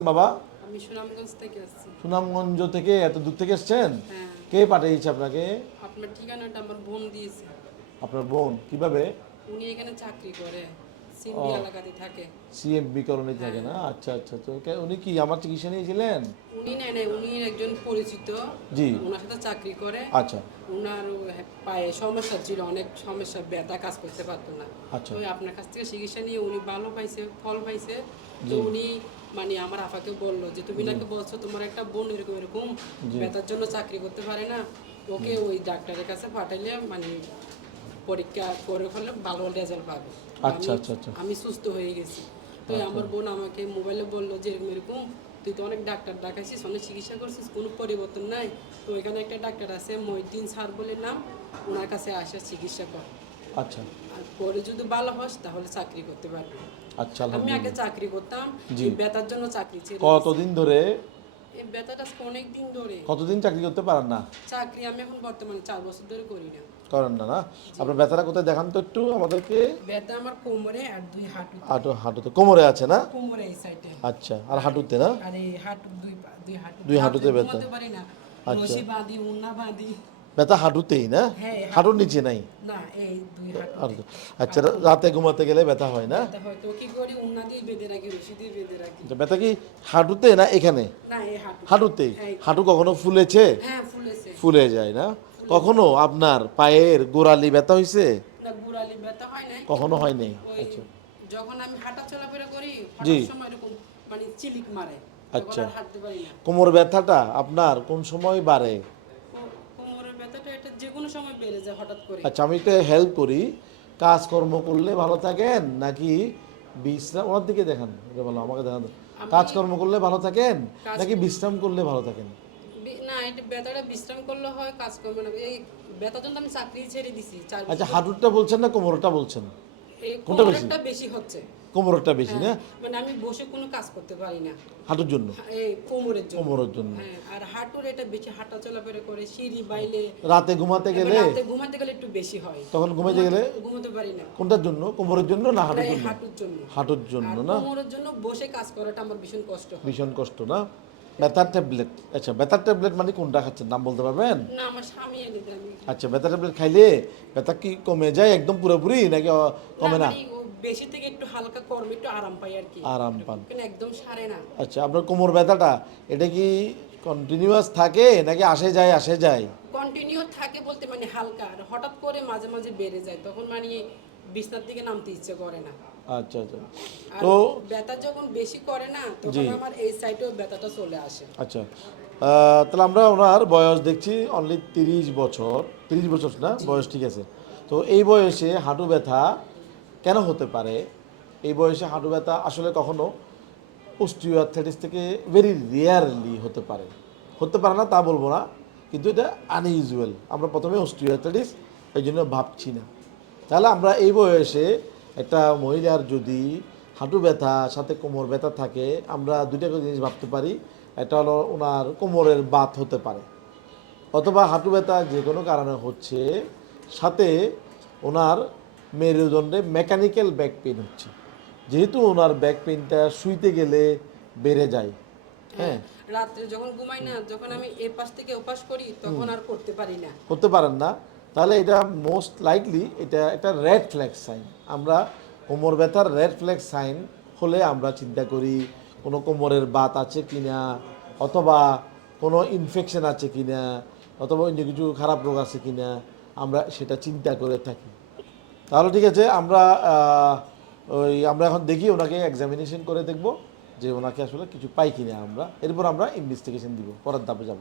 বাবা? আমি সুনামগঞ্জ থেকে আসছি। সুনামগঞ্জ থেকে? এত দূর থেকে এসছেন? হ্যাঁ। কে পাঠিয়েছে আপনাকে? আপনার ঠিকানাটা আমার বোন দিয়েছে। আপনার বোন কীভাবে? উনি এখানে চাকরি করে সিএমবি এলাকাতে থাকে। সিএমবি থাকে না? আচ্ছা আচ্ছা। তো উনি কি আমার চিকিৎসা নিয়েছিলেন? উনি নেয় উনি একজন পরিচিত। জি। ওনার সাথে চাকরি করে। আচ্ছা। ওনার পায়ে সমস্যা ছিল অনেক সমস্যা ব্যথা কাজ করতে পারতো না। আচ্ছা। আপনার কাছ থেকে চিকিৎসা নিয়ে উনি ভালো পাইছে ফল পাইছে। তো উনি মানে আমার আপাকে বলল যে তুমি নাকি বলছো তোমার একটা বোন এরকম এরকম ব্যথার জন্য চাকরি করতে পারে না? ওকে ওই ডাক্তারের কাছে পাঠাইলে মানে পরীক্ষা করে ফেলে ভালো রেজাল্ট পাবে। আচ্ছা, আমি- আচ্ছা, আচ্ছা। আমি সুস্থ হয়ে গেছি। তো আমার বোন আমাকে মোবাইলে বলল যে এরকম এরকম তুই তো অনেক ডাক্তার দেখাইছিস অনেক চিকিৎসা করছিস কোনো পরিবর্তন নাই। তো এখানে একটা ডাক্তার আছে মহিদ্দিন স্যার বলে নাম ওনার কাছে আসা চিকিৎসা কর। আচ্ছা। আর পরে যদি ভালো হস তাহলে চাকরি করতে পারবি। আচ্ছা আমি আগে চাকরি করতাম বেতার জন্য চাকরি ছিল। কতদিন ধরে এই ব্যথাটা অনেক দিন ধরে। কতদিন চাকরি করতে পারেন না? চাকরি আমি এখন বর্তমানে চার বছর ধরে করি না। করেন না না? আপনার ব্যথাটা কোথায়? দেখান তো একটু আমাদেরকে। ব্যথা আমার কোমরে আর দুই হাঁটু হাঁটু হাঁটুতে। কোমরে আছে না? কোমরে এই সাইডে আচ্ছা আর হাঁটুতে না? আর এই হাঁটু দুই দুই হাঁটু দুই হাঁটুতে ব্যথা। পারি না। রশি বাঁধি উন্না বাঁধি। ব্যথা হাঁটুতেই না? হ্যাঁ হাঁটুর নিচে নাই? না এই দুই হাঁটু আচ্ছা রাতে ঘুমাতে গেলে ব্যথা হয় না? ব্যথা কি করি? উন্না দিয়ে বেঁধে রাখি রশি দিয়ে বেঁধে রাখি। আচ্ছা, ব্যথা কি হাঁটুতে না এখানে? না হাঁটুতেই হাঁটু কখনো ফুলেছে? হ্যাঁ ফুলে যায় না? কখনো আপনার পায়ের গোড়ালি ব্যথা হয়েছে? হয় নাই। কখনো হয়নি আচ্ছা। যখন আমি হাঁটা চলাফেরা করি জি। সময় এরকম মানে চিলিক মারে। আচ্ছা। কোমর ব্যথাটা আপনার কোন সময় বাড়ে? কোমরের ব্যথাটা এটা যে কোনো সময় বেড়ে যায় হঠাৎ করে। আচ্ছা আমি একটু হেল্প করি। কাজকর্ম করলে ভালো থাকেন? নাকি বিশ্রাম? ওনার দিকে দেখান। এটা ভালো আমাকে দেখান। কাজকর্ম করলে ভালো থাকেন নাকি বিশ্রাম করলে ভালো থাকেন? না এটা ব্যথাটা বিশ্রাম করলে হয় কাজ করবে না এই ব্যথার জন্য আমি চাকরি ছেড়ে দিছি আচ্ছা হাঁটুরটা বলছেন না কোমরটা বলছেন? কোনটা বেশি? বেশি হচ্ছে। কোমরটা বেশি না? মানে আমি বসে কোনো কাজ করতে পারি না। হাঁটুর জন্য? এই কোমরের জন্য। কোমরের জন্য। হ্যাঁ আর হাঁটুর এটা বেশি হাঁটা চলাফেরা করে সিঁড়ি বাইলে রাতে ঘুমাতে গেলে? রাতে ঘুমাতে গেলে একটু বেশি হয়। তখন ঘুমাতে গেলে? ঘুমাতে পারি না। কোনটার জন্য? কোমরের জন্য না হাঁটুর জন্য? হাঁটুর জন্য। হাঁটুর জন্য না? কোমরের জন্য বসে কাজ করাটা আমার ভীষণ কষ্ট ভীষণ কষ্ট না? ব্যথার ট্যাবলেট আচ্ছা ব্যথার ট্যাবলেট মানে কোনটা খাচ্ছেন? নাম বলতে পারবেন? না আমার স্বামী এনে দেয় আচ্ছা ব্যথা ট্যাবলেট খাইলে ব্যথা কি কমে যায় একদম পুরোপুরি নাকি কমে না মানে ও বেশি থেকে একটু হালকা কর্মে একটু আরাম পাই আর কি। আরাম পান। কিন্তু একদম সারে না। আচ্ছা আপনার কোমর ব্যথাটা এটা কি কন্টিনিউয়াস থাকে নাকি আসে যায় আসে যায়? কন্টিনিউ থাকে বলতে মানে হালকা। আর হঠাৎ করে মাঝে মাঝে বেড়ে যায় তখন মানে বিছনার দিকে নামতে ইচ্ছে করে না। আচ্ছা আচ্ছা। তো ব্যথা যখন বেশি করে না তখন আমার এই সাইডেও ব্যথাটা চলে আসে। আচ্ছা। তাহলে আমরা ওনার বয়স দেখছি অনলি তিরিশ বছর। তিরিশ বছর না? বয়স ঠিক আছে। তো এই বয়সে হাঁটু ব্যথা কেন হতে পারে? এই বয়সে হাঁটু ব্যথা আসলে কখনো অস্টিওআর্থাইটিস থেকে ভেরি রেয়ারলি হতে পারে। হতে পারে না তা বলব না। কিন্তু এটা আনইউজুয়াল আমরা প্রথমে অস্টিওআর্থাইটিস এই জন্য ভাবছি না। তাহলে আমরা এই বয়সে একটা মহিলার যদি হাঁটু ব্যথা সাথে কোমর ব্যথা থাকে আমরা দুইটা জিনিস ভাবতে পারি একটা হলো ওনার কোমরের বাত হতে পারে অথবা হাঁটু ব্যথা যে কোনো কারণে হচ্ছে সাথে ওনার মেরুদণ্ডে মেকানিক্যাল ব্যাক পেন হচ্ছে যেহেতু ওনার ব্যাক পেনটা শুইতে গেলে বেড়ে যায় হ্যাঁ। রাত্রে যখন ঘুমাই না যখন আমি এ পাশ থেকে ও পাশ করি তখন আর করতে পারি না। করতে পারেন না। তাহলে এটা মোস্ট লাইকলি এটা একটা রেড ফ্ল্যাগ সাইন আমরা কোমর ব্যথার রেড ফ্ল্যাগ সাইন হলে আমরা চিন্তা করি কোনো কোমরের বাত আছে কি না অথবা কোনো ইনফেকশন আছে কি না অথবা অন্য কিছু খারাপ রোগ আছে কি না আমরা সেটা চিন্তা করে থাকি। তাহলে ঠিক আছে, আমরা ওই আমরা এখন দেখি ওনাকে এক্সামিনেশন করে দেখব যে ওনাকে আসলে কিছু পাই কিনা আমরা। এরপর আমরা ইনভেস্টিগেশন দিব, পরের ধাপে যাব।